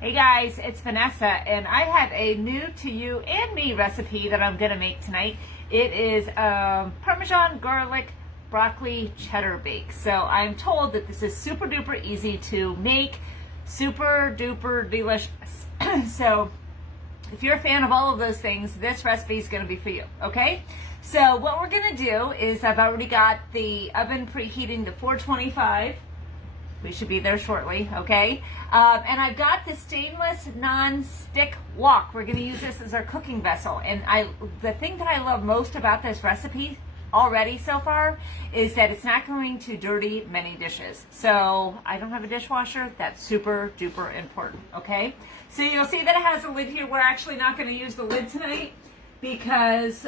Hey guys, it's Vanessa, and I have a new to you and me recipe that I'm gonna make tonight. It is Parmesan garlic broccoli cheddar bake. So I'm told that this is super duper easy to make, super duper delicious. So if you're a fan of all of those things, this recipe is gonna be for you, okay? So what we're gonna do is I've already got the oven preheating to 425. We should be there shortly, okay? And I've got the stainless non-stick wok. We're gonna use this as our cooking vessel. And the thing that I love most about this recipe already so far is that it's not going to dirty many dishes. So I don't have a dishwasher. That's super duper important, okay? So you'll see that it has a lid here. We're actually not gonna use the lid tonight because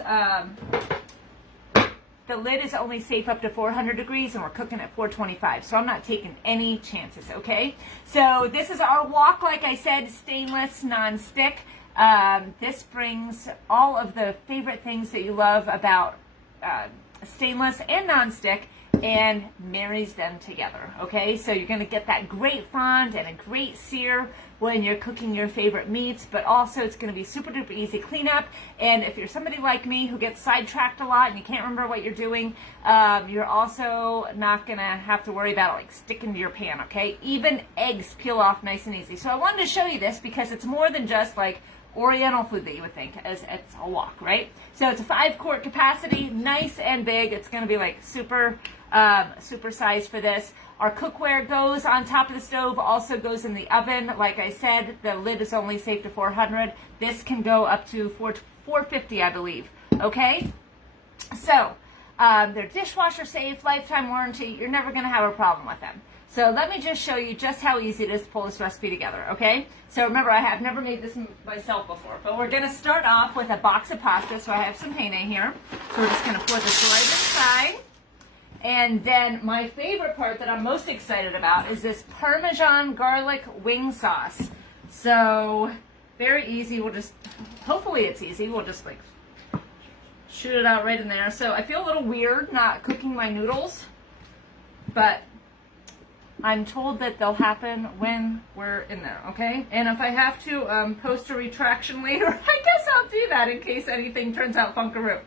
the lid is only safe up to 400 degrees and we're cooking at 425. So I'm not taking any chances, okay? So this is our wok, like I said, stainless, non-stick. This brings all of the favorite things that you love about stainless and non-stick and marries them together, okay? So you're gonna get that great fond and a great sear when you're cooking your favorite meats, but also it's gonna be super duper easy cleanup. And if you're somebody like me who gets sidetracked a lot and you can't remember what you're doing, you're also not gonna have to worry about it like sticking to your pan, okay? Even eggs peel off nice and easy. So I wanted to show you this because it's more than just like Oriental food that you would think, as it's a wok, right? So it's a 5-quart capacity, nice and big. It's gonna be like super size for this. Our cookware goes on top of the stove, also goes in the oven. Like I said, the lid is only safe to 400. This can go up to 450, I believe, okay? So they're dishwasher safe, lifetime warranty. You're never gonna have a problem with them. So let me just show you just how easy it is to pull this recipe together, okay? So remember, I have never made this myself before, but we're gonna start off with a box of pasta. So I have some penne here. So we're just gonna pour this right inside. And then my favorite part that I'm most excited about is this Parmesan garlic wing sauce. So very easy. We'll just, hopefully it's easy. We'll just like shoot it out right in there. So I feel a little weird not cooking my noodles, but I'm told that they'll happen when we're in there, okay? And if I have to post a retraction later, I guess I'll do that in case anything turns out funkaroo.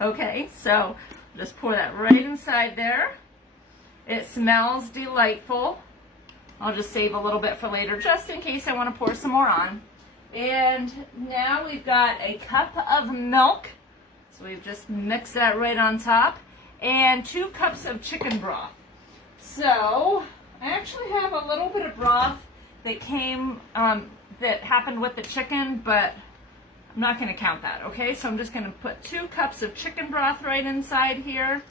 Okay, so just pour that right inside there. It smells delightful. I'll just save a little bit for later just in case I want to pour some more on. And now we've got a cup of milk. So we've just mixed that right on top. And 2 cups of chicken broth. So I actually have a little bit of broth that came, that happened with the chicken, but I'm not going to count that, okay? So I'm just going to put 2 cups of chicken broth right inside here.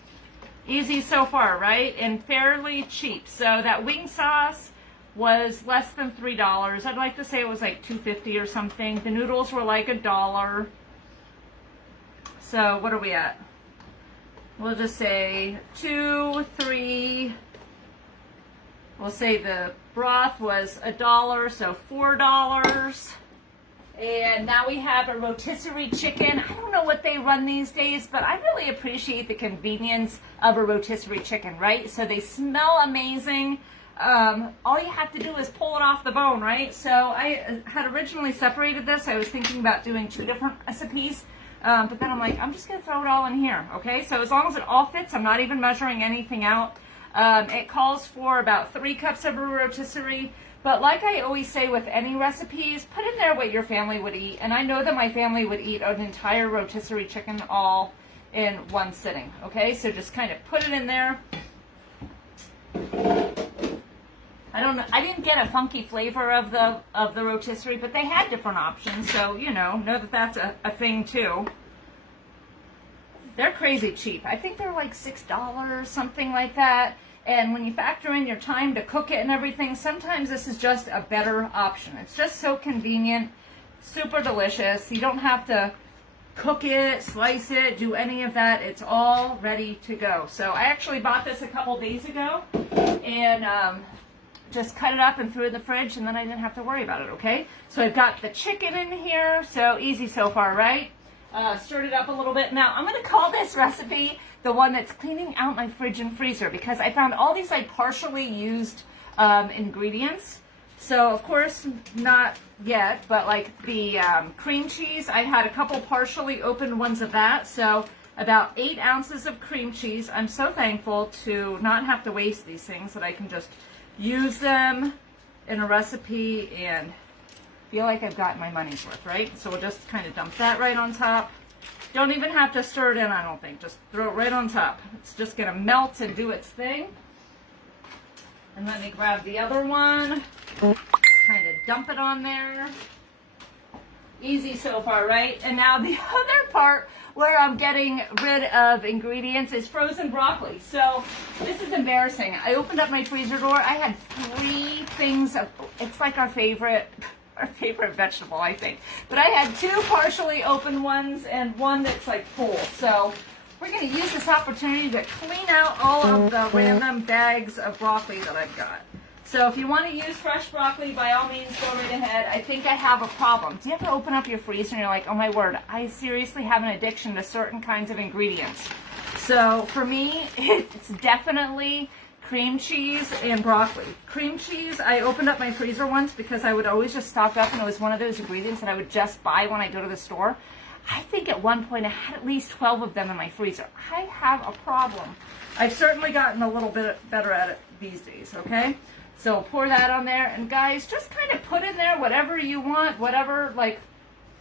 Easy so far, right? And fairly cheap. So that wing sauce was less than $3. I'd like to say it was like $2.50 or something. The noodles were like $1. So what are we at? We'll just say 2, 3. We'll say the broth was $1, so $4. And now we have a rotisserie chicken. I don't know what they run these days, but I really appreciate the convenience of a rotisserie chicken, right? So they smell amazing. All you have to do is pull it off the bone, right? So I had originally separated this. I was thinking about doing 2 different recipes, but then I'm like, I'm just gonna throw it all in here, okay? So as long as it all fits, I'm not even measuring anything out. It calls for about 3 cups of a rotisserie. But like I always say with any recipes, put in there what your family would eat. And I know that my family would eat an entire rotisserie chicken all in one sitting. Okay, so just kind of put it in there. I don't know. I didn't get a funky flavor of the rotisserie, but they had different options. So you know that that's a thing too. They're crazy cheap. I think they're like $6, something like that. And when you factor in your time to cook it and everything, sometimes this is just a better option. It's just so convenient, super delicious. You don't have to cook it, slice it, do any of that. It's all ready to go. So I actually bought this a couple days ago and just cut it up and threw it in the fridge, and then I didn't have to worry about it, okay? So I've got the chicken in here, so easy so far, right? Stirred it up a little bit. Now, I'm going to call this recipe the one that's cleaning out my fridge and freezer because I found all these like partially used ingredients. So of course, not yet, but like the cream cheese, I had a couple partially opened ones of that. So about 8 ounces of cream cheese. I'm so thankful to not have to waste these things, that I can just use them in a recipe and feel like I've gotten my money's worth, right? So we'll just kind of dump that right on top. Don't even have to stir it in, I don't think. Just throw it right on top. It's just gonna melt and do its thing. And let me grab the other one. Kind of dump it on there. Easy so far, right? And now the other part where I'm getting rid of ingredients is frozen broccoli. So this is embarrassing. I opened up my freezer drawer. I had 3 things of, it's like our favorite vegetable, I think. But I had 2 partially open ones and one that's like full. So we're going to use this opportunity to clean out all of the random bags of broccoli that I've got. So if you want to use fresh broccoli, by all means, go right ahead. I think I have a problem. Do you ever open up your freezer and you're like, oh my word, I seriously have an addiction to certain kinds of ingredients? So for me, it's definitely cream cheese and broccoli. Cream cheese, I opened up my freezer once because I would always just stock up, and it was one of those ingredients that I would just buy when I go to the store. I think at one point I had at least 12 of them in my freezer. I have a problem. I've certainly gotten a little bit better at it these days, okay? So pour that on there, and guys, just kind of put in there whatever you want, whatever like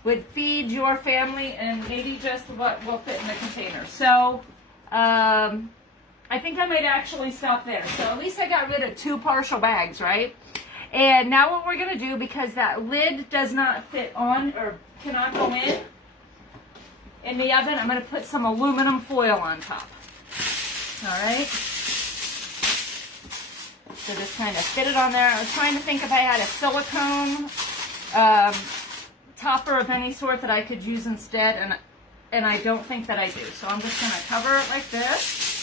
would feed your family, and maybe just what will fit in the container. So I think I might actually stop there. So at least I got rid of 2 partial bags, right? And now what we're gonna do, because that lid does not fit on or cannot go in the oven, I'm gonna put some aluminum foil on top. All right. So just kind of fit it on there. I was trying to think if I had a silicone topper of any sort that I could use instead, and I don't think that I do. So I'm just going to cover it like this.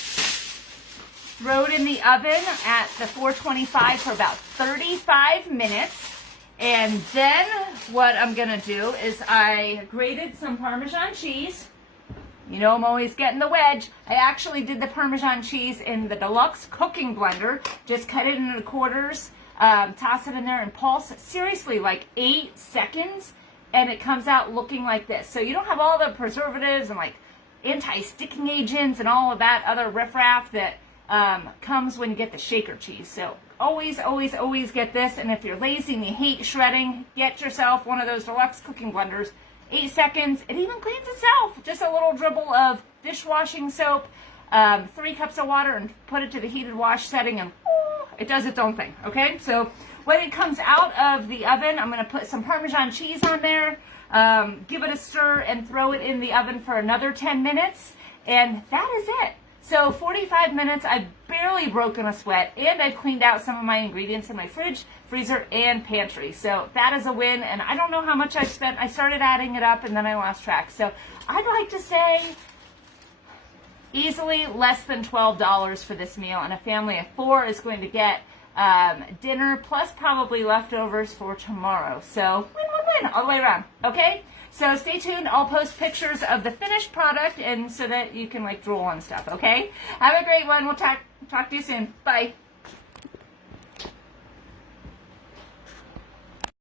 Throw it in the oven at the 425 for about 35 minutes. And then what I'm going to do is I grated some Parmesan cheese. You know I'm always getting the wedge. I actually did the Parmesan cheese in the deluxe cooking blender. Just cut it into quarters, toss it in there and pulse. Seriously, like 8 seconds, and it comes out looking like this. So you don't have all the preservatives and like anti-sticking agents and all of that other riffraff that comes when you get the shaker cheese. So always, always, always get this. And if you're lazy and you hate shredding, get yourself one of those deluxe cooking blenders. 8 seconds, it even cleans itself. Just a little dribble of dishwashing soap, 3 cups of water, and put it to the heated wash setting, and it does its own thing, okay? So when it comes out of the oven, I'm gonna put some Parmesan cheese on there, give it a stir, and throw it in the oven for another 10 minutes, and that is it. So 45 minutes, I've barely broken a sweat, and I've cleaned out some of my ingredients in my fridge, freezer, and pantry. So that is a win, and I don't know how much I've spent. I started adding it up, and then I lost track. So I'd like to say easily less than $12 for this meal, and a family of 4 is going to get dinner plus probably leftovers for tomorrow. So win-win-win all the way around, okay? So stay tuned. I'll post pictures of the finished product, and so that you can like drool and stuff, okay? Have a great one. We'll talk to you soon. Bye.